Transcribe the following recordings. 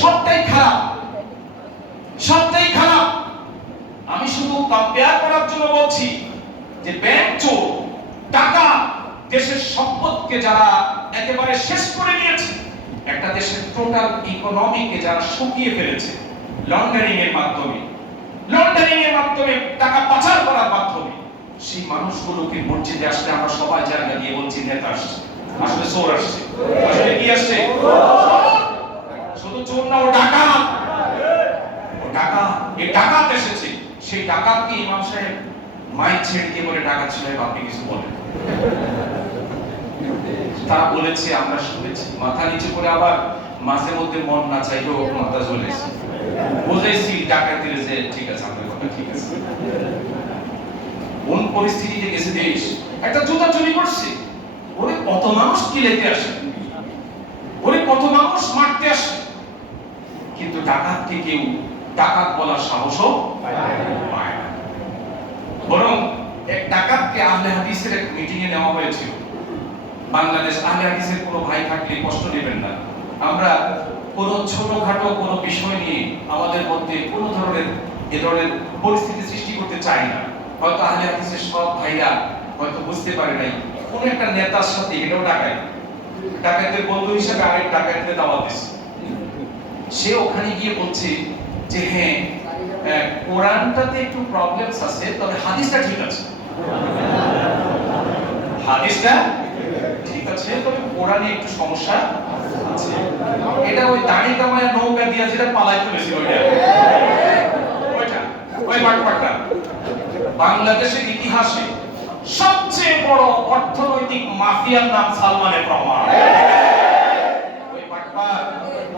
সবটাই খারাপ, সবটাই খারাপ। আমি শুধু কম্পেয়ার করার জন্য বলছি যে ব্যাংক চোর, টাকা, দেশের সম্পদকে যারা একেবারে শেষ করে নিয়েছে, একটা দেশের টোটাল ইকোনমিকে যারা শুকিয়ে ফেলেছে লন্ডারিং এর মাধ্যমে, টাকা পাচার করার মাধ্যমে, সেই মানুষগুলোকে মসজিদে আসলে আমরা সবাই জায়গা দিয়ে বলছি নেতা আসছে, আসলে চোর আসছে। আসলে কি আসছে? শুধু চোর না, ও ডাকাত। এই ডাকাত এসেছে। সেই ডাকাতকে ইমাম সাহেব মাইক ছেড়ে দিয়ে বলে, ডাকাত সাহেব আপনি কিছু বলেন। তারা বলেছে, আমরা শুনেছি। মাথা নিচু করে আবার মাঝে মধ্যে মন না চাইলেও মাথা জ্বলেছে, বুঝেছি ডাকাতের যে ঠিক আছে, আপনার কথা ঠিক আছে। কোন পরিস্থিতিতে গেছে দেশ? একটা জুতা চুরি করছে, ওরে কত মানুষ কিলেতে আসে, ওরে কত মানুষ মারতে আসে, কিন্তু ডাকাতকে কেউ ডাকাত বলার সাহসও পায় না। বরং এক ডাকাতকে আহলে হাদিসের এক মিটিং এ নেওয়া হয়েছিল। বাংলাদেশ আহলে হাদিসের কোনো ভাই থাকলে কষ্ট নেবেন না, আমরা কোনো ছোটখাটো কোনো বিষয় নিয়ে আমাদের মধ্যে কোনো ধরনের এ ধরনের পরিস্থিতি সৃষ্টি করতে চাই না। হয়তো আহলে হাদিসের সব ভাইরা হয়তো বুঝতে পারে নাই, কোন একটা নেতার সাথে এটাও ডাকাতের বন্ধু হিসেবে আরেক ডাকাতকে দাওয়াত দিচ্ছে। সে ওখানে গিয়ে বলছে যে হ্যাঁ, কোরআনটাতে একটু প্রবলেমস আছে, তবে হাদিসটা ঠিক আছে। হাদিসটা ঠিক আছে, তবে কোরআনে একটু সমস্যা আছে। এটা ওই দাড়ি কামায় নৌকা দিয়া যেটা পালাইতে বেশি, ওই বাটপাটা বাংলাদেশের ইতিহাসে সবচেয়ে বড় অর্থনৈতিক মাফিয়ার নাম সালমানের রহমান।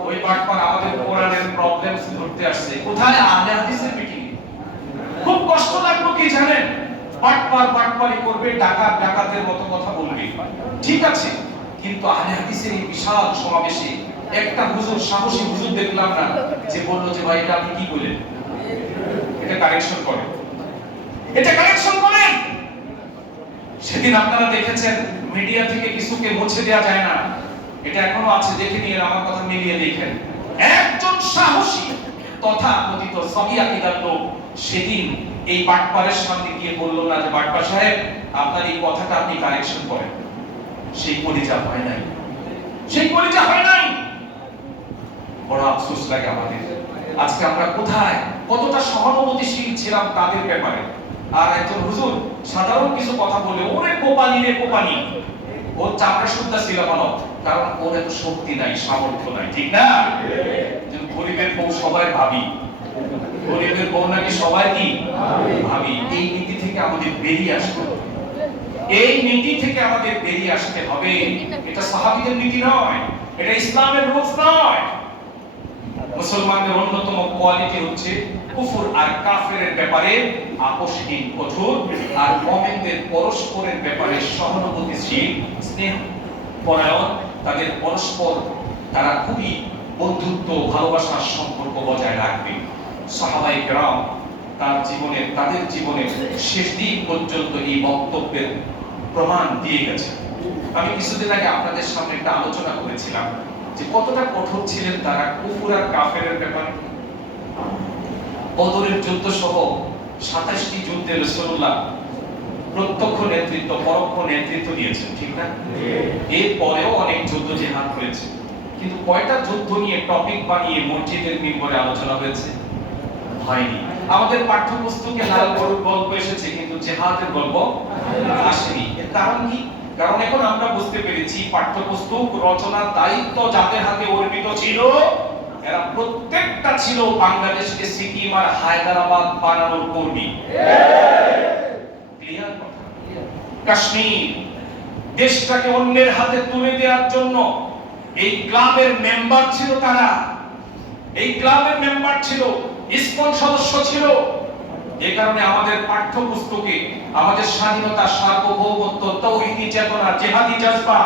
ওই বাটপার আমাদের কোরআনের প্রবলেমস ধরতে আসছে কোথায়? আহলে হাদিসের মিটিং। খুব কষ্ট লাগলো কি জানেন? বাটপারি করবে, ডাকাতের মতো কথা বলবে, ঠিক আছে, কিন্তু আহলে হাদিসের এই বিশাল সমাবেশে একটা হুজুর, সাহসী হুজুর দেখলাম না যে বলল যে ভাই এটা আপনি কি বলেন, এটা কারেকশন করেন, এটা কারেকশন করেন। সেদিন আপনারা দেখেছেন মিডিয়া থেকে কিছুকে মুছে দেওয়া যায় না, এটা এখনো আছে, দেখে নিয়ে আমার কথা মিলিয়ে দেখেন। একজন সাহসী তথা কথিত সহি আকীদার লোক সেদিন এই বাটপারের সামনে গিয়ে বলল না যে বাটপার সাহেব আপনার এই কথাটা আপনি কারেকশন করেন। সেই কলিজা হয় নাই, সেই কলিজা হয় নাই। বড় আফসোস লাগে আমাদের, আজকে আমরা কোথায় কতটা সহানুভূতিশীল ছিলাম তাদের ব্যাপারে, আর একজন হুজুর সাধারণ কিছু কথা বলে ওরে কোপানি রে কোপানি, ওর চামড়া সুদ্ধা ছিল ভালো, কারণ ওর এত শক্তি নাই, সামর্থ্য নাই, ঠিক না? গরিবের বউ সবাই ভাবি, গরিবের বউ নাকি সবাই কি ভাবি। এই নীতি থেকে আমাদের বেরিয়ে আসতে হবে, এই নীতি থেকে আমাদের বেরিয়ে আসতে হবে। এটা সাহাবীদের নীতি নয়, এটা ইসলামের রূলস নয়। মুসলমানদের অন্যতম কোয়ালিটি হচ্ছে কুফর আর কাফেরের ব্যাপারে আপোষহীন, কঠোর, আর মুমিনদের পরস্পরের ব্যাপারে সহানুভূতিশীল, স্নেহ পরায়ণ, তাদের পরস্পর তারা খুবই বন্ধুত্ব, ভালোবাসার সম্পর্ক বজায় রাখবে। সাহাবায়ে কেরাম তাদের জীবনের শেষ দিন পর্যন্ত এই বক্তব্যের প্রমাণ দিয়ে গেছে। আমি কিছুদিন আগে আপনাদের সামনে একটা আলোচনা করেছিলাম যে কতটা কঠোর ছিলেন তারা কুফর আর কাফেরের ব্যাপারে। বদরের যুদ্ধ সহ 27টি যুদ্ধে রাসূলুল্লাহ প্রত্যক্ষ নেতৃত্ব, পরোক্ষ নেতৃত্ব দিয়েছেন, ঠিক না? এর পরেও অনেক যুদ্ধ জিহাদ হয়েছে, কিন্তু কয়টা যুদ্ধ নিয়ে টপিক বানিয়ে মসজিদের মিম্বরে আলোচনা হয়েছে? হয়নি। আমাদের পাঠ্যপুস্তকে লাল গরুর গল্প এসেছে, কিন্তু জিহাদের গল্প আসেনি। এর কারণ কি? কারণ এখন আমরা বুঝতে পেরেছি পাঠ্যপুস্তক রচনার দায়িত্ব যাদের হাতে অর্পিত ছিল, এরা প্রত্যেকটা ছিল বাংলাদেশকে সিকিম আর হায়দ্রাবাদ বানানোর কর্মী। ক্লিয়ার কথা? কাশ্মীর দেশটাকে অন্যের হাতে তুলে দেওয়ার জন্য এই ক্লাবের মেম্বার ছিল তারা, এই ক্লাবের মেম্বার ছিল, ইসকন সদস্য ছিল। এই কারণে আমাদের পাঠ্যপুস্তকে আমাদের স্বাধীনতা, সার্বভৌমত্ব, তাওহীদি চেতনা, জিহাদি জজবা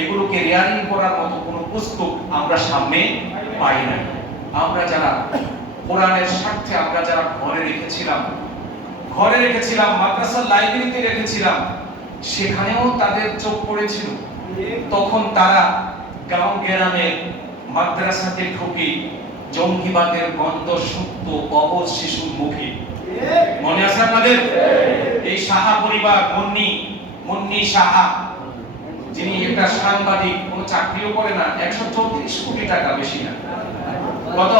এগুলোকে রেয়ারিং করার মতো কোনো পুস্তক আমরা সামনে পাই না। আমরা যারা কোরআনের স্বার্থে আমরা যারা ঘরে রেখেছিলাম, মাদ্রাসার লাইব্রেরিতে রেখেছিলাম, সেখানেও তাদের চোখ পড়েছিল। তখন তারা গাঁও গ্রামে মাদ্রাসাতে ঢুকে জঙ্গিবাদের গন্ধ সুপ্ত অবশ শিশুর মুখে। মনে আছে আপনাদের? এই সাহা পরিবার, মুন্নি সাহা, যিনি একটা সাংবাদিক, কোনো চাকরিও করে না, 134 কোটি টাকা, বেশি না। কত?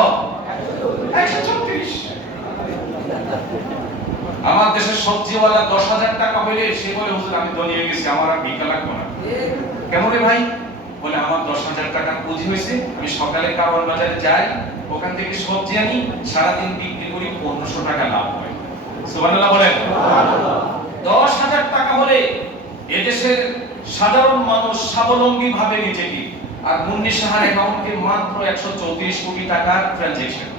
134। আমার দেশের সবজিওয়ালা 10,000 টাকা হইলে সে বলে, হুজুর আমি ধনী হয়ে গেছি, আমার আর ভিক্ষা লাগবে না। কেমন রে ভাই? বলে আমার 10,000 টাকা পুঁজি হয়েছে, আমি সকালে কারওয়ান বাজারে যাই, ওখান থেকে সবজি আনি, সারাদিন বিক্রি করি, 1500 টাকা লাভ হয়। সুবহানাল্লাহ বলেন। 10,000 টাকা হলে এদেশের সাধারণ মানুষ স্বাবলম্বী ভাবে নিজেকে। আর মুন্নি সাহার অ্যাকাউন্টে মাত্র 134 কোটি টাকার ট্রানজাকশন।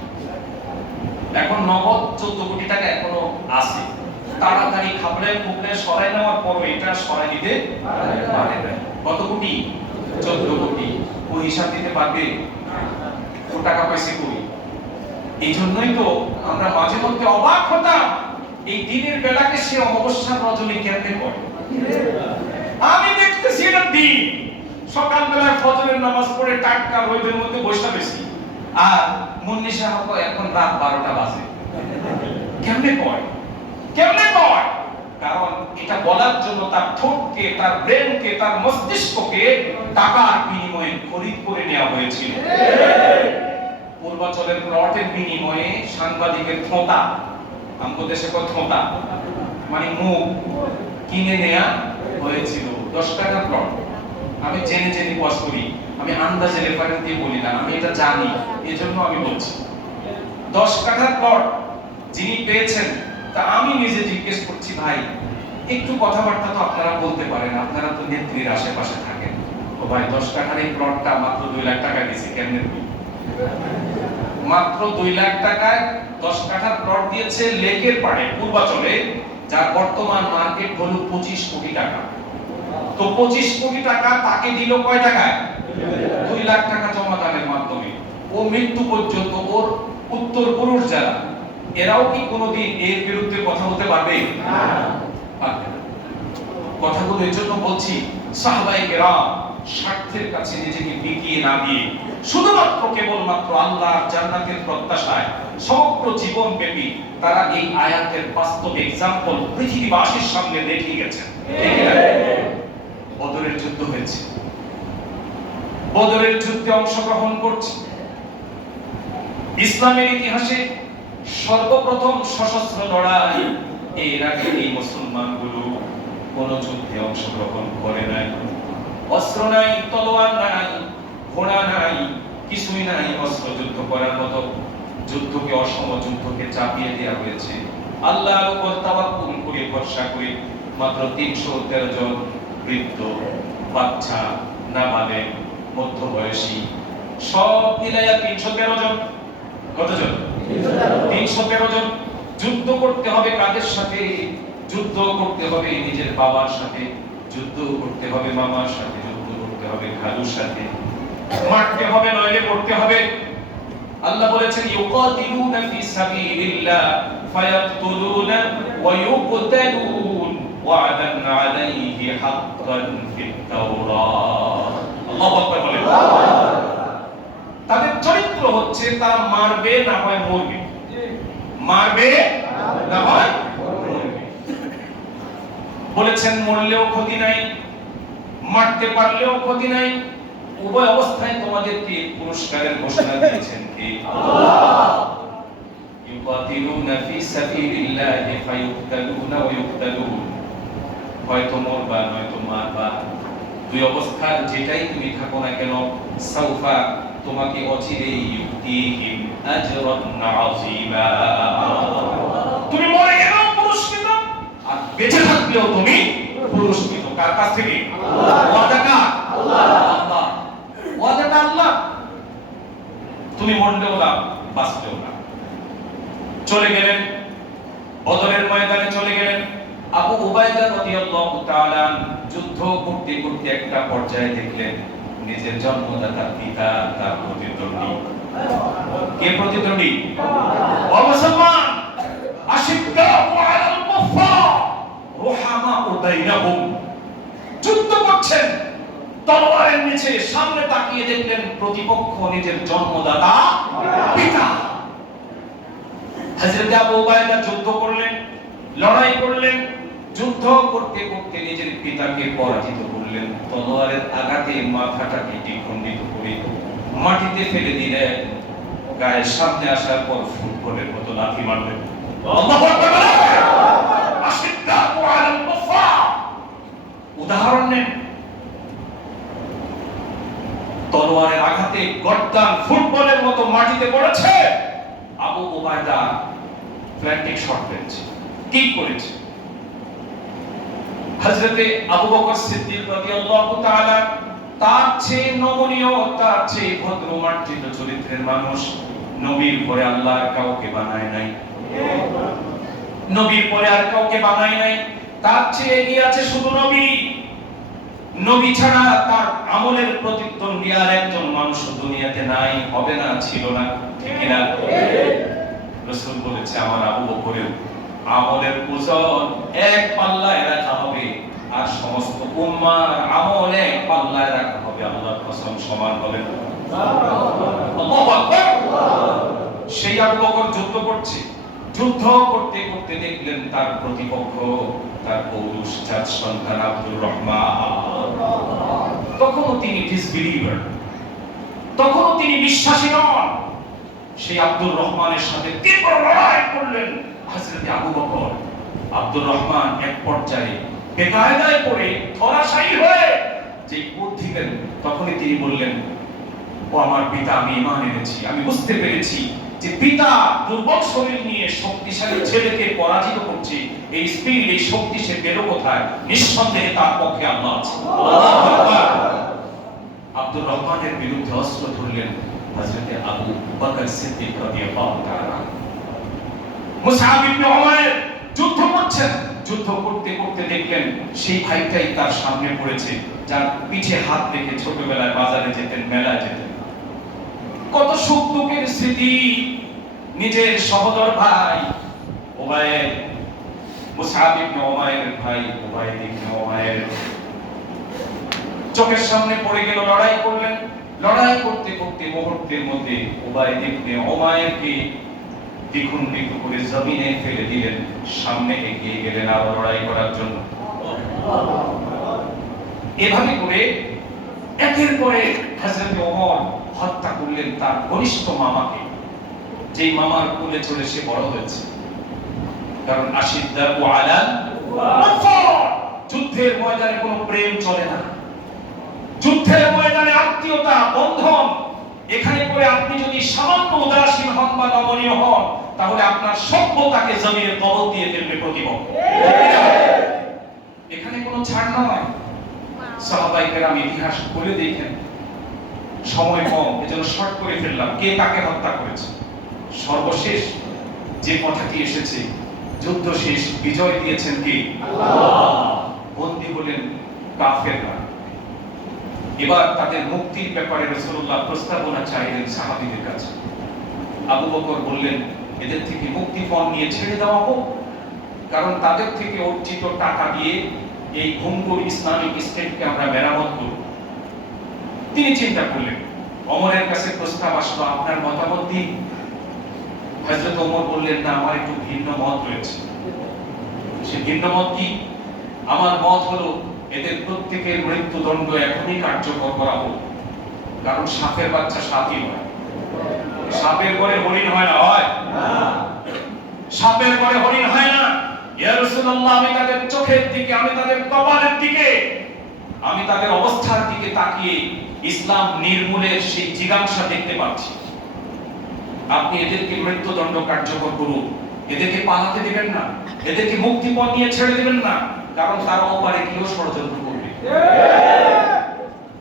এখন নগদ 14 কোটি টাকা এখনো আছে। তাড়াতাড়ি খাবলে খুবলে সরাই নেওয়ার পর এটা সরাই দিতে পারে না। কত কোটি? 14 কোটি। ও হিসাব দিতে পারবে? ও টাকা পাইছে কই? এই জন্যই তো আমরা মাঝে মধ্যে অবাক হতাম, এই দিনের বেলাকে সে অমাবস্যার রজনী কেমনে করে। আমি দেখতেছি এটা দিন, সকালবেলায় ফজরের নামাজ পড়ে টাটকা রোদের মধ্যে বসে বেশি, আর মুন্নি সাহেব এখন রাত 12টা বাজে। কেমনে পড়ে? কেমনে পড়ে? কারণ এটা বলার জন্য তার ঠোঁটকে, তার ব্রেনকে, তার মস্তিষ্ককে টাকার বিনিময়ে খরিদ করে নেওয়া হয়েছিল। পূর্বাঞ্চলের প্লটের বিনিময়ে সাংবাদিকের থোঁতা, আমাদের দেশে কত থোঁতা মানে মুখ কিনে নেওয়া হয়েছিল। 10 টাকার প্লট। আমি জেনে জেনে পাস করি, আমি আন্দাজে রেফারেন্স দিয়ে বলি না, আমি এটা জানি, এজন্য আমি বলছি। 10 টাকার প্লট যিনি পেয়েছেন, তা আমি নিজে জিজ্ঞেস করছি, ভাই একটু কথাবার্তা তো আপনারা বলতে পারেন, আপনারা তো নেত্রীর আশেপাশে থাকেন। ও ভাই 10 টাকার এই প্লটটা মাত্র 2 লাখ টাকা দিয়েছে। কেমনে? মাত্র 2 লাখ টাকায় 10 কাঠার প্লট দিয়েছে লেকের পাড়ে পূর্বাচলে, যার বর্তমান মার্কেট ভ্যালু 25 কোটি টাকা। তো 25 কোটি টাকা তাকে দিল কয় টাকায়? 2 লাখ টাকা জমাদানের মাধ্যমে। ও মৃত্যু পর্যন্ত ওর উত্তর পুরুষ যারা, এরাও কি কোনোদিন এর বিরুদ্ধে কথা বলতে পারবে? না, পারবে না। কথাগুলো এজন্য বলছি, সাহাবায়ে কেরাম স্বার্থের কাছে নিজেকে বিকিয়ে না দিয়ে শুধুমাত্র কেবলমাত্র আল্লাহর জান্নাতের প্রত্যাশায় সমগ্র জীবন ব্যাপী তারা এই আয়াতের বাস্তব এক্সাম্পল পৃথিবীবাসীর সামনে দেখিয়ে গেছেন। বদরের যুদ্ধ হয়েছে, বদরের যুদ্ধে অংশগ্রহণ করছে। ইসলামের ইতিহাসে সর্বপ্রথম সশস্ত্র লড়াই। এর আগে এই মুসলমানগুলো কোন যুদ্ধে অংশগ্রহণ করে নাই। অস্ত্র নাই, তলোয়ার নাই, ঘোড়া নাই, কিছুই নাই অস্ত্র যুদ্ধ করার মতো। যুদ্ধকে, অসম যুদ্ধকে চাপিয়ে দেওয়া হয়েছে আল্লাহর উপর তাওয়াক্কুল করে, ভরসা করে। মাত্র 313 জন বৃদ্ধ, বাচ্চা, নাবালেগ, মধ্যবয়সী, সব মিলাইয়া 313 জন। কতজন? 313 জন। যুদ্ধ করতে হবে কাদের সাথে? যুদ্ধ করতে হবে নিজের বাবার সাথে, যুদ্ধ করতে হবে মামার সাথে, যুদ্ধ করতে হবে খালুর সাথে। মারতে হবে নইলে করতে হবে। আল্লাহ বলেছেন, ইউকাতিলুনা ফি সাবিলিল্লাহ ফায়াকতুলুনা ওয়া ইউকতালুন ওয়া'দান আলাইহি হাক্কান ফিত তাওরাত। আল্লাহু আকবার বলেন। তাদের চরিত্র হচ্ছে তারা মারবে না হয় মরবে, মারবে না হয় মরবে। বলেছেন মরলেও ক্ষতি নাই, মারতে পারলেও ক্ষতি নাই, উভয় অবস্থায় তোমাদেরকে পুরস্কারের ঘোষণা দিয়েছেন কে? আল্লাহ। ইউকাতিলুনা ফি সাবিলিল্লাহি ফায়ুকতালুনা ওয়া ইউকতালুন। হয়তো মরবা নয়তো মারবা, দুই অবস্থার যেটাই তুমি থাকো না কেন, সাউফা তোমাকে অচিরেই ইউতিহিম আজরান আযীমা। তুমি মরে গেলেও পুরস্কৃত, আর বেঁচে থাকলেও তুমি পুরস্কৃত। কার কাছ থেকে? আল্লাহ। ওয়াদা কার? আল্লাহ। আল্লাহ। ওয়াদাটা আল্লাহ। তুমি মরলেও না, বাঁচলেও না। চলে গেলেন বদরের ময়দানে, চলে গেলেন। আবু উবাইদা রাদিয়াল্লাহু তাআলা যুদ্ধ করতে করতে একটা পর্যায়ে দেখলেন নিজের জন্মদাতা পিতা তার প্রতিদ্বন্দ্বী। কে প্রতিদ্বন্দ্বী? ও মুসলমান, আশিদ্দাউ আলাল কুফার রুহামাউ বাইনাহুম। যুদ্ধ করছেন, তলোয়ারের নিচে সামনে তাকিয়ে দেখলেন প্রতিপক্ষ নিজের জন্মদাতা পিতা। হযরত আবু উবাইদা যুদ্ধ করলেন, লড়াই করলেন, যুদ্ধ করতে করতে নিজের পিতাকে পরাজিত করলেন। তলোয়ারের আঘাতে মাথাটাকে দ্বিখণ্ডিত করে মাটিতে ফেলে দিলেন। গায়ের সামনে আসার পর ফুটবলের মতো লাথি মারলেন। আল্লাহু আকবার। আশিদ্দাতু আলাল কুফার। উদাহরণ নেন, তলোয়ারের আঘাতে গর্দান ফুটবলের মতো মাটিতে পড়েছে। আবু উবাইদা ফ্ল্যান্টিক শট করেছে, কিক করেছে। হযরতে আবু বকর সিদ্দিক রাদিয়াল্লাহু তাআলা তার চেয়ে নমনীয়, তার চেয়ে ভদ্র মার্জিত চরিত্রের মানুষ নবীর পরে আল্লাহ কাউকে বানায় নাই, নবীর পরে আর কাউকে বানায় নাই। তার চেয়ে এগিয়ে আছে শুধু নবী। নবী ছাড়া তার আমলের প্রতিদ্বন্দ্বী আর একজন মানুষ দুনিয়াতে নাই, হবে না, ছিল না, ঠিক না? রাসূল বলেছে আমার আবু বকরের আমলের ওজন এক পাল্লায় রাখা হবে, আর সমস্ত উম্মার আমল এক পাল্লায় রাখা হবে। আল্লাহর কসম, সমান হবে না। আল্লাহু আকবার। সেই আবু বকর যুদ্ধ করছে, যুদ্ধ করতে করতে দেখলেন তার প্রতিপক্ষ তার পৌরুষজাত সন্তান আব্দুর রহমান। তখনও তিনি ডিসবিলিভার, তখনও তিনি বিশ্বাসী নন। সেই আব্দুর রহমানের সাথে তীব্র লড়াই করলেন হযরত আবু বকর। আব্দুর রহমান এক পর্যায়ে বেকায়দায় পড়ে ধরাশায়ী হয়ে যে বুদ্ধিলেন, তখনই তিনি বললেন, ও আমার পিতা, আমি ঈমান এনেছি, আমি বুঝতে পেরেছি যে পিতা দুর্বল শরীর নিয়ে শক্তিশালী ছেলেকে পরাজিত করছে। এই স্পিড, এই শক্তি সে পেল কোথায়? নিঃসন্দেহে তার পক্ষে আল্লাহ আছে। আল্লাহু আকবার। আব্দুর রহমানের বিরুদ্ধে অস্ত্র ধরলেন হযরত আবু বকর সিদ্দিক রাদিয়াল্লাহু তাআলা। মুসআব ইবনে উমাইর যুদ্ধ করছেন, যুদ্ধ করতে করতে দেখলেন সেই ভাইটাই তার সামনে পড়েছে, যার পিঠে হাত রেখে ছোটবেলায় বাজারে যেতেন, মেলায় যেতেন। কত সুখ দুঃখের স্মৃতি। নিজের সহোদর ভাই উবাইদ, মুসআব ইবনে উমাইরের ভাই উবাইদ ইবনে উমাইর চোখের সামনে পড়ে গেল। লড়াই করলেন, লড়াই করতে করতে মুহূর্তের মধ্যে উবাইদ ইবনে উমাইরকে দ্বিখণ্ডিত করে জমিনে ফেলে দিলেন। সামনে এগিয়ে গেলেন আরো লড়াই করার জন্য। এভাবে করে একের পরে হযরত ওমর হত্যা করলেন তার ঘনিষ্ঠ মামাকে, যেই মামার কোলে চলে সে বড় হয়েছে। কারণ আশিদ্দাতু আলাল কুফার। যুদ্ধের ময়দানে কোনো প্রেম চলে না, যুদ্ধের ময়দানে আত্মীয়তা, বন্ধন। এখানে করে আপনি যদি সামান্য উদাসীন হন বা নমনীয় হন, তাহলে আপনার সভ্যতাকে জমিনে কবর দিয়ে ফেলবে প্রতিপক্ষ। এখানে কোনো ছাড় নয়। সাহাবায়ে কেরাম ইতিহাস বলে দেখেন, সময় কম, এজন্য শর্ট করে ফেললাম। কে কাকে হত্যা করেছে? সর্বশেষ যে কথাটি এসেছে, যুদ্ধ শেষ, বিজয় দিয়েছেন কে? আল্লাহ। বন্দী হলেন কাফেররা। এবার তাদের মুক্তির ব্যাপারে রাসূলুল্লাহ প্রস্তাবনা চাইলেন সাহাবীদের কাছে। আবু বকর বললেন, এদের থেকে মুক্তিপণ নিয়ে ছেড়ে দেওয়া হোক, কারণ তাদের থেকে অর্জিত টাকা দিয়ে এই ভঙ্গুর ইসলামিক স্টেটকে আমরা মেরামত করব। তিনি চিন্তা করলেন, ওমরের কাছে প্রস্তাব আসলো, আপনার মতামত দিন। হযরত ওমর বললেন, না, আমার একটু ভিন্ন মত রয়েছে। সে ভিন্ন মত কি? আমার মত হলো এদের প্রত্যেকের মৃত্যুদণ্ড এখনই কার্যকর করা হোক, কারণ সাপের বাচ্চা সাপই হয়। সাপের ঘরে হরিণ হয় না, হয় না? সাপের ঘরে হরিণ হয় না। ইয়া রাসূলুল্লাহ, আমি তাদের চোখের দিকে, আমি তাদের কপালের দিকে, আমি তাদের অবস্থার দিকে তাকিয়ে ইসলাম নির্মূলের সেই জিজ্ঞাসা দেখতে পাচ্ছি। আপনি এদেরকে মৃত্যুদণ্ড কার্যকর করুন, এদেরকে পালাতে দিবেন না, এদেরকে মুক্তিপণ নিয়ে ছেড়ে দিবেন না, কারণ তারা ওপারে গিয়েও ষড়যন্ত্র করবে।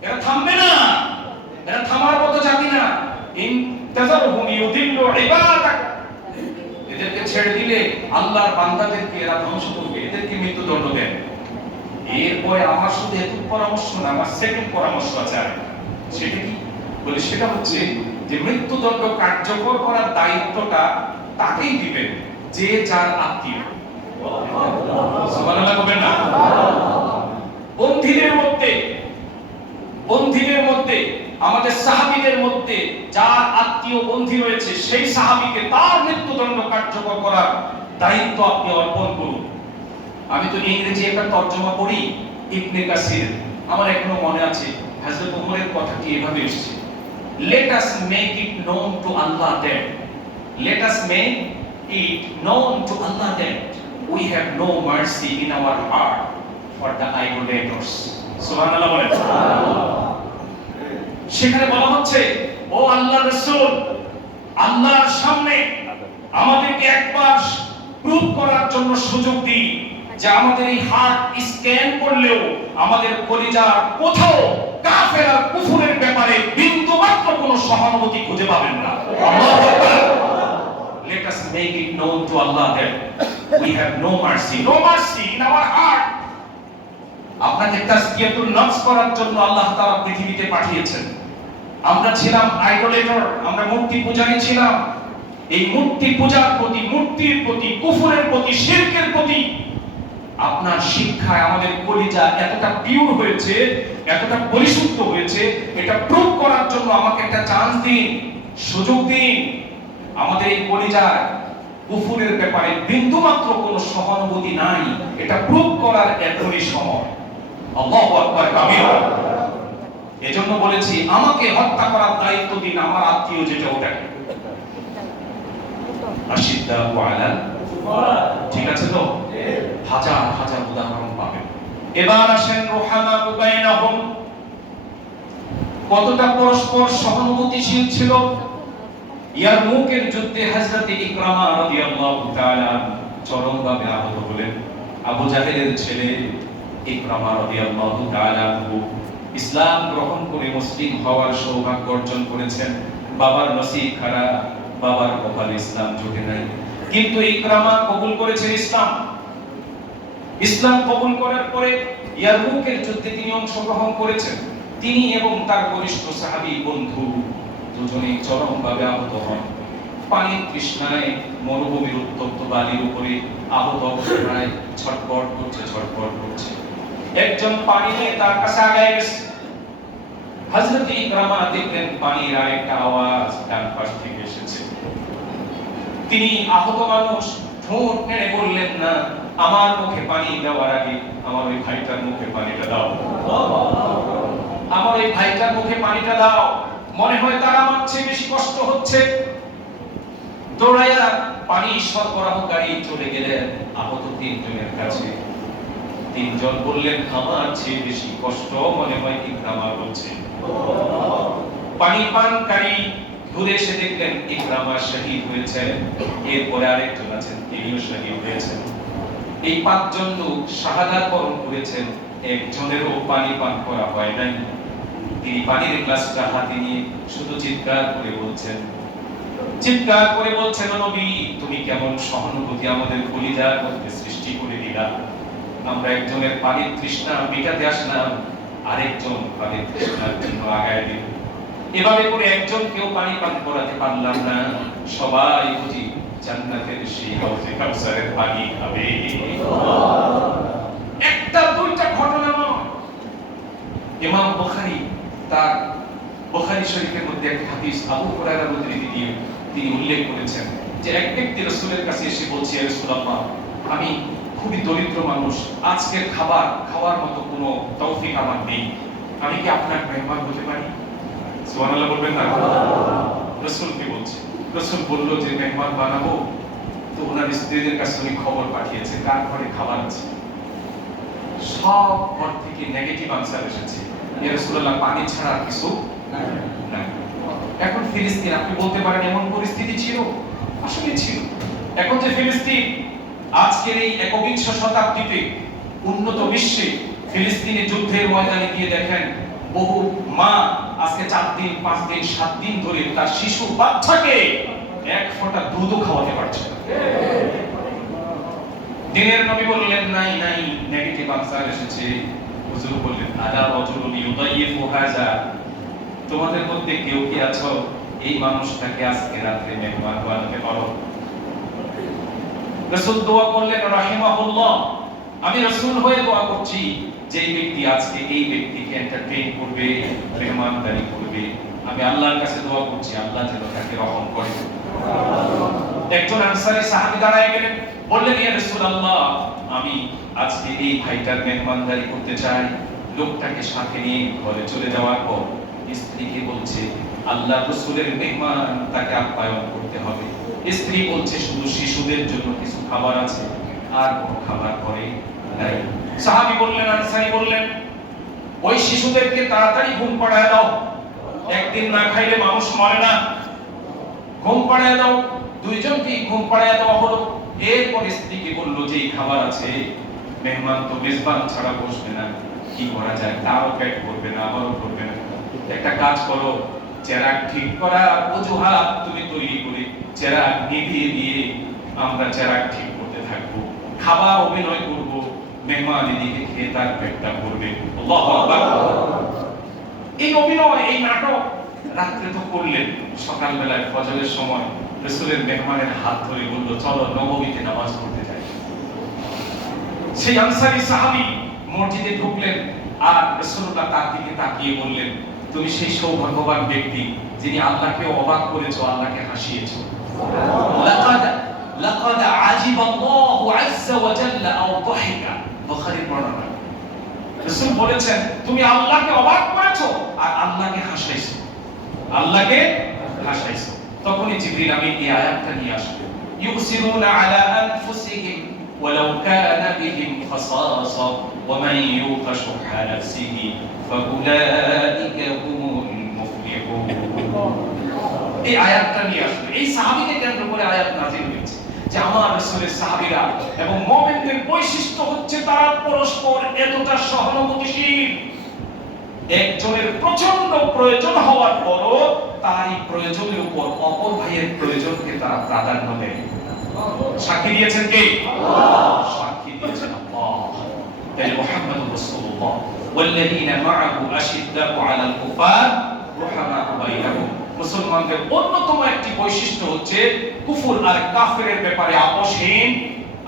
এরা থামবে না, এরা থামার মতো জাতি না। ইনতাযারহুম ইউদিল্লু ইবাদাক, এদেরকে ছেড়ে দিলে আল্লাহর বান্দাদেরকে এরা ধ্বংস করবে, এদেরকে মৃত্যুদণ্ড দেন। এরপরে আমার শুধু এত পরামর্শ না, আমার সেকেন্ড পরামর্শ আছে। সেটা কি? বলে সেটা হচ্ছে যে মৃত্যুদণ্ড কার্যকর করার দায়িত্বটা তাকেই দিবেন যে যার আত্মীয়। সুবহানাল্লাহ বলবেন না? বন্দীদের মধ্যে বন্ধীদের মধ্যে, আমাদের সাহাবীদের মধ্যে যার আত্মীয় বন্ধী রয়েছে সেই সাহাবীকে তার মৃত্যুদণ্ড কার্যকর করার দায়িত্ব আপনি অর্পণ করুন। আমি তো ইংরেজি একটা তর্জমা পড়ি ইবনে কাসির, আমার এখনো মনে আছে হযরত ওমরের কথাটি এভাবে এসেছে, let us make it known to Allah that let us make it known to Allah that we have no mercy in our heart for the idolaters. সুবহানাল্লাহ বলেন। সেখানে বলা হচ্ছে, ও আল্লাহর রাসূল, আল্লাহর সামনে আমাদেরকে একবার প্রুভ করার জন্য সুযোগ দিন যে আমাদের এই হার্ট স্ক্যান করলেও আমাদের কলিজার কোথাও কাফের আর কুফরের ব্যাপারে বিন্দুমাত্র কোনো সহানুভূতি খুঁজে পাবেন না। আল্লাহু আকবার। Let us make it known to Allah that we have no mercy in our heart. আপনাকে তাজকিয়াতুন নফস করার জন্য আল্লাহ তাআলা পৃথিবীতে পাঠিয়েছেন। আমরা ছিলাম আইডোলেটর, আমরা মূর্তি পূজারী ছিলাম। এই মূর্তি পূজার প্রতি, মূর্তির প্রতি, কুফরের প্রতি, শিরকের প্রতি আপনার শিক্ষায় আমাদের কলিজা এতটা পিওর হয়েছে, এতটা পরিশুদ্ধ হয়েছে, এটা প্রুভ করার জন্য আমাকে একটা চান্স দিন, সুযোগ দিন। আমাদের এই কলিজায় কুফরের ব্যাপারে বিন্দুমাত্র কোনো সহানুভূতি নাই, এটা প্রুভ করার এখনই সময়। আল্লাহু আকবার কাবীরা। এজন্য বলেছি আমাকে হত্যা করার দায়িত্ব দিন আমার আত্মীয় যেটা ওটাকে। আশিদ্দাউ আলাল, ঠিক আছে তো? হাজার হাজার উদাহরণ পাবেন। এবার আসেন রুহামা বাইনাহুম, কতটা পরস্পর সহানুভূতিশীল ছিল। ইয়ারমুকের যুদ্ধে হযরত ইকরামা রাদিয়াল্লাহু তাআলা চরমভাবে আহত হলেন। আবু জাহেলের ছেলে ইকরামা রাদিয়াল্লাহু তাআলা ইসলাম গ্রহণ করে মুসলিম হওয়ার সৌভাগ্য অর্জন করেছেন। বাবার নসিব খারাপ, বাবার কপালে ইসলাম জুটে নাই, কিন্তু ইকরামা কবুল করেছেন ইসলাম। ইসলাম কবুল করার পরে ইয়ারমুকের যুদ্ধে তিনি অংশগ্রহণ করেছেন। তিনি এবং তার বরিষ্ঠ সাহাবী বন্ধু দুজনেই চরমভাবে আহত হন। পানির তৃষ্ণায় মরুভূমির উত্তপ্ত বালির উপরে আহত অবস্থায় ছটফট করছে। একজন পানি নিয়ে তার কাছে আগায় গেছে। হযরত ইকরামা দেখলেন পানির আরেকটা আওয়াজ ডান পাশ থেকে এসেছে। তিনি আহত মানুষ, ঠোঁট নেড়ে বললেন না, আমার মুখে পানি দেওয়ার আগে আমার ওই ভাইটার মুখে পানিটা দাও, আমার ওই ভাইটার মুখে পানিটা দাও, মনে হয় তার আমার চেয়ে বেশি কষ্ট হচ্ছে। দৌড়াইয়া পানি সরবরাহকারী চলে গেলেন আহত তিনজনের কাছে। তিনজন বললেন, আমার চেয়ে বেশি কষ্ট মনে হয় ইকরামা বলছে। পানি পানকারী ঘুরে এসে দেখলেন ইকরামা শহীদ হয়েছে। এরপরে আরেকজন আছেন, তিনিও শহীদ হয়েছেন। এই পাঁচজন লোক শাহাদাত বরণ করেছেন, একজনেরও পানি পান করা হয় নাই। তিনি পানির গ্লাসটা হাতে নিয়ে শুধু চিৎকার করে বলছেন, নবী তুমি কেমন সহানুভূতি আমাদের কলিজার মধ্যে সৃষ্টি করে দিলা। আমরা একজনের পানির তৃষ্ণা মেটাতে আসলাম, আরেকজন পানির তৃষ্ণার জন্য আগায় দিল। এভাবে করে একজন কেউ পানি পান করাতে পারলাম না, সবাই বুঝি জান্নাতের সেই হাউজে কাউসারের পানি খাবে। একটা দুইটা ঘটনা নয়। ইমাম বুখারী তার বুখারী শরীফের মধ্যে এক হাদিস আবু হুরায়রা উদ্ধৃতি দিয়ে তিনি উল্লেখ করেছেন যে এক ব্যক্তি রাসূলের কাছে এসে বলছে, ইয়া রাসূলুল্লাহ, আমি খুবই দরিদ্র মানুষ, আজকের খাবার খাওয়ার মতো কোনো তৌফিক আমার নেই, আমি কি আপনার মেহমান হতে পারি? সুবহানাল্লাহ বলবেন না? রাসূলকে বলছে। রাসূল বলল যে মেহমান বানাবো তো ওনার স্ত্রীদের কাছে উনি খবর পাঠিয়েছে কার ঘরে খাবার আছে। সব ঘর থেকে নেগেটিভ আনসার এসেছে, ইয়া রাসূলুল্লাহ পানি ছাড়া কিছু নাই। এখন ফিলিস্তিন, আপনি বলতে পারেন এমন পরিস্থিতি ছিল, আসলে ছিল। এখন যে ফিলিস্তিন আজকের এই একবিংশ শতাব্দীতে উন্নত বিশ্বে ফিলিস্তিনি যুদ্ধের ময়দানে গিয়ে দেখেন বহু মা আজকে 4 দিন 5 দিন 7 দিন ধরে তার শিশু বাচ্চাকে এক ফোঁটা দুধও খাওয়াতে পারছে না। দিনের নবী বললেন নাই নেগেটিভ আনসার এসেছে। হুজুর বললেন, আলা রাজুলুন ইউদাইয়িফু হাযা, তোমাদের মধ্যে কেউ কি আছো এই মানুষটাকে আজকে রাতে মেহমান বানাতে পারো? রাসূল দোয়া করলেন, রাহিমাহুল্লাহ, আমি রাসূল হয়ে দোয়া করছি যেই ব্যক্তি আজকে এই ব্যক্তিকে এন্টারটেইন করবে, মেহমানদারি করবে, আমি আল্লাহর কাছে দোয়া করছি আল্লাহ যেন তাকে রহম করে। একজন আনসারী সাহাবী দাঁড়ায় গেলেন, বললেন ইয়া রাসূলুল্লাহ, আমি আজকে এই ভাইটার মেহমানদারি করতে চাই। লোকটাকে সাথে নিয়ে ঘরে চলে যাওয়ার পর স্ত্রীকে বলছে আল্লাহ রাসূলের মেহমান, তাকে আপ্যায়ন করতে হবে। স্ত্রী বলছে শুধু শিশুদের জন্য কিছু খাবার আছে, আর কোনো খাবার করে নাই। সাহাবী বললেন, আনসারী বললেন, ওই শিশুদেরকে তাড়াতাড়ি ঘুম পাড়ায় দাও, একদিন না খাইলে মানুষ মরে না, ঘুম পাড়ায় দাও। দুইজনকে ঘুম পাড়ায় দেওয়া হলো। এরপর স্ত্রীকে বলল যে খাবার আছে, মেহমান তো মেজবান ছাড়া বসবে না, কি করা যায়? তারও পেট করবে না, আমারও করবে না। একটা কাজ করো, চেরাগ ঠিক করা অজুহাত তুমি তৈরি করে চেরাগ নিভিয়ে দিয়ে আমরা চেরাগ ঠিক করতে থাকবো, খাবার অভিনয় করব, মেহমান এদিকে খেয়ে তার পেটটা ভরবে। আল্লাহু আকবার। এই অভিনয়, এই নাটক রাত্রে তো করলেন, সকালবেলায় ফজরের সময় রাসূলের মেহমানের হাত ধরে বলল চলো নববীতে নামাজ পড়তে যাই। সেই আনসারী সাহাবী মসজিদে ঢুকলেন, আর রাসূলুল্লাহ তার দিকে তাকিয়ে বললেন, তুমি সেই সৌভাগ্যবান ব্যক্তি যিনি আল্লাহকে অবাক করেছো, আল্লাহকে হাসিয়েছো। লাকাদ আজিবাল্লাহু আযজা ওয়া জাল্লা আও দাহিকা, বুখারীর বর্ণনা। রাসূল বলেছেন তুমি আল্লাহকে অবাক করেছো আর আল্লাহকে হাসাইছো, আল্লাহকে হাসাইছো। তখনই জিবরিল আমিন এই আয়াতটা নিয়ে আসলেন, ইউসিরুনা আলা আনফুসিহিম ওয়ালাউ কানা বিহিম খাসাসা ওয়া মান ইউকা শুহা নাফসিহি ফাউলাইকা হুমুল মুফলিহুন। এই আয়াতটা নিয়ে আসলে এই সাহাবীকে কেন্দ্র করে আয়াত নাযিল হয়েছে যে আমার রাসূলের সাহাবীরা এবং মুমিনদের বৈশিষ্ট্য হচ্ছে তারা পরস্পর এতটা সহানুভূতিশীল। একজনের প্রচন্ড প্রয়োজন হওয়ার পরও তার এই প্রয়োজনের উপর অপর ভাইয়ের প্রয়োজনকে তারা প্রাধান্য দেয়। সাক্ষী দিয়েছেন কে? আল্লাহ। সাক্ষী দিয়েছেন আল্লাহ। তাই মুহাম্মদুর রাসূলুল্লাহ ওয়াল্লাযীনা মাআহু আশিদ্দাউ আলাল কুফার রুহামাউ বাইনাহুম। মুসলমানদের অন্যতম একটি বৈশিষ্ট্য হচ্ছে কুফর আর কাফেরের ব্যাপারে আপোষহীন,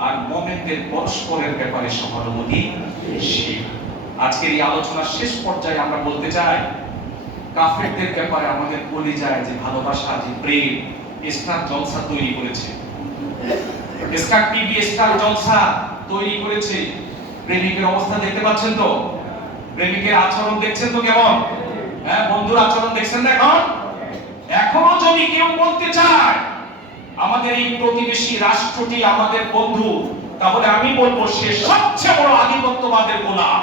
আর মুমিনদের পরস্পরের ব্যাপারে সহানুভূতিশীল। আজকের এই আলোচনার শেষ পর্যায়ে আমরা বলতে চাই, কাফেরদের ব্যাপারে আমাদের কলিজায় যে ভালোবাসা, যে প্রেম, স্টার জলসা তৈরি করেছে, স্টার টিভি, স্টার জলসা তৈরি করেছে। প্রেমিকের অবস্থা দেখতে পাচ্ছেন তো? প্রেমিকের আচরণ দেখছেন তো কেমন? হ্যাঁ, বন্ধুর আচরণ দেখছেন না এখন? এখনো যদি কেউ বলতে চায় আমাদের এই প্রতিবেশী রাষ্ট্রটি আমাদের বন্ধু, তাহলে আমি বলবো সে সবচেয়ে বড় আধিপত্যবাদের গোলাম।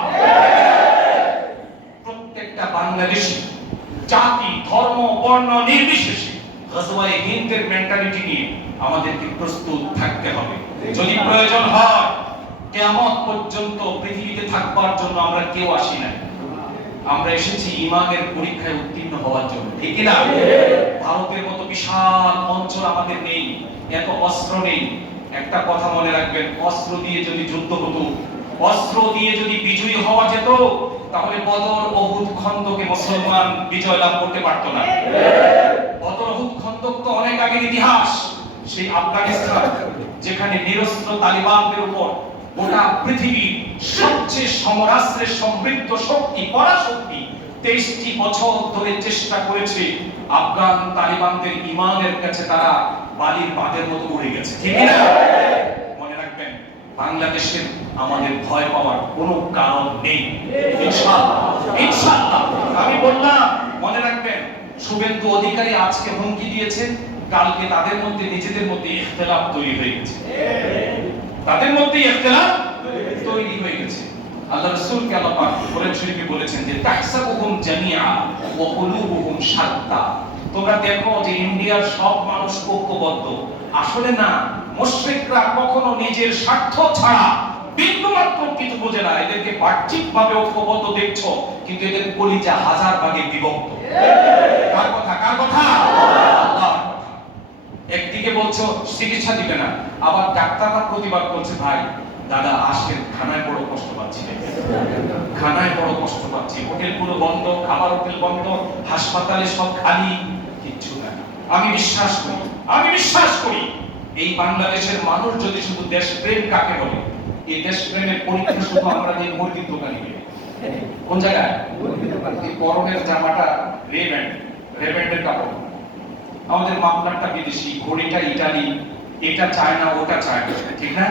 প্রত্যেকটা বাংলাদেশী জাতি, ধর্ম, বর্ণ নির্বিশেষে গজওয়ায়ে হিন্দের মেন্টালিটি নিয়ে আমাদেরকে প্রস্তুত থাকতে হবে। যদি প্রয়োজন হয় কিয়ামত পর্যন্ত পৃথিবীতে থাকবার জন্য আমরা কেউ আসি না, আমরা এসেছি ঈমানের পরীক্ষায় উত্তীর্ণ হওয়ার জন্য, ঠিক কি না? ভারতের মতো বিশাল অঞ্চল আমাদের নেই, এত অস্ত্র নেই। একটা কথা মনে রাখবেন, অস্ত্র দিয়ে যদি যুদ্ধ হতো, অস্ত্র দিয়ে যদি বিজয়ী হওয়া যেত, তাহলে বদর, উহুদ, খন্দকে মুসলমান বিজয় লাভ করতে পারতো না। বদর, উহুদ, খন্দক তো অনেক আগের ইতিহাস। সেই আফগানিস্তান যেখানে নিরস্ত্র তালিবানদের উপর গোটা পৃথিবীর সবচেয়ে সমরাস্ত্রের সমৃদ্ধ শক্তি, পরাশক্তি 23টি বছর ধরে চেষ্টা করেছে, আফগান তালিবানদের ঈমানের কাছে তারা বালির বাঁধের মতো উড়ে গেছে, ঠিক না? মনে রাখবেন, বাংলাদেশের আমাদের ভয় পাওয়ার কোনো কারণ নেই, ইনশাআল্লাহ। ইনশাআল্লাহ আমি বললাম, মনে রাখবেন, শুভেন্দু অধিকারী আজকে হুমকি দিয়েছেন, কালকে তাদের মধ্যে নিজেদের মধ্যে ইখতিলাফ তৈরি হয়ে গেছে, তাদের মধ্যে ইখতিলাফ তৈরি হয়ে গেছে। আল্লাহ রাসূলকে আল্লাহ পাক কোরআন শরীফে বলেছেন যে তাহসাবুহুম জামিআ ওয়া কুলুবুহুম শাত্তা। তোমরা দেখো যে ইন্ডিয়ার সব মানুষ ঐক্যবদ্ধ, আসলে না। মুশরিকরা কখনো নিজের স্বার্থ ছাড়া বিন্দুমাত্র কিছু বোঝে না। এদেরকে বাহ্যিকভাবে ঐক্যবদ্ধ দেখছো, কিন্তু এদের কলিজা হাজার ভাগে বিভক্ত। কার কথা? কার কথা? আল্লাহর কথা। একদিকে বলছো চিকিৎসা দিবে না, আবার ডাক্তাররা প্রতিবাদ করছে, ভাই দাদা আসেন, খানায় বড় কষ্ট পাচ্ছি, খানায় বড় কষ্ট পাচ্ছি, হোটেলগুলো বন্ধ, খাবার হোটেল বন্ধ, হাসপাতালে সব খালি, কিচ্ছু না। আমি বিশ্বাস করি এই বাংলাদেশের মানুষ যদি শুধু দেশপ্রেম কাকে বলে, এই দেশপ্রেমের পরীক্ষা শুধু আমরা যে মুরগির দোকানে গিয়ে কোন জায়গায়? এই পরনের জামাটা রেব্যান্ডের কাপড়, আমাদের মাফলারটা বিদেশি, ঘড়িটা ইটালি, এটা চায়না, ওটা চায়না, ঠিক না?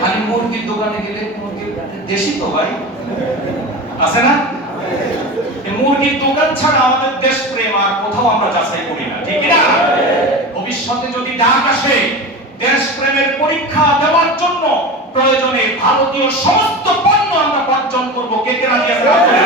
খালি মুরগির দোকানে গেলে মুরগির দেশি তো ভাই আছে না? মুরগির দোকান ছাড়া আমাদের দেশ প্রেম আর কোথাও আমরা যাচাই করি না, ঠিক না? ভবিষ্যতে যদি ডাক আসে দেশ প্রেমের পরীক্ষা দেওয়ার জন্য, প্রয়োজনে ভারতীয় সমস্ত পণ্য আমরা বর্জন করব। কে কে রাজি আছেন?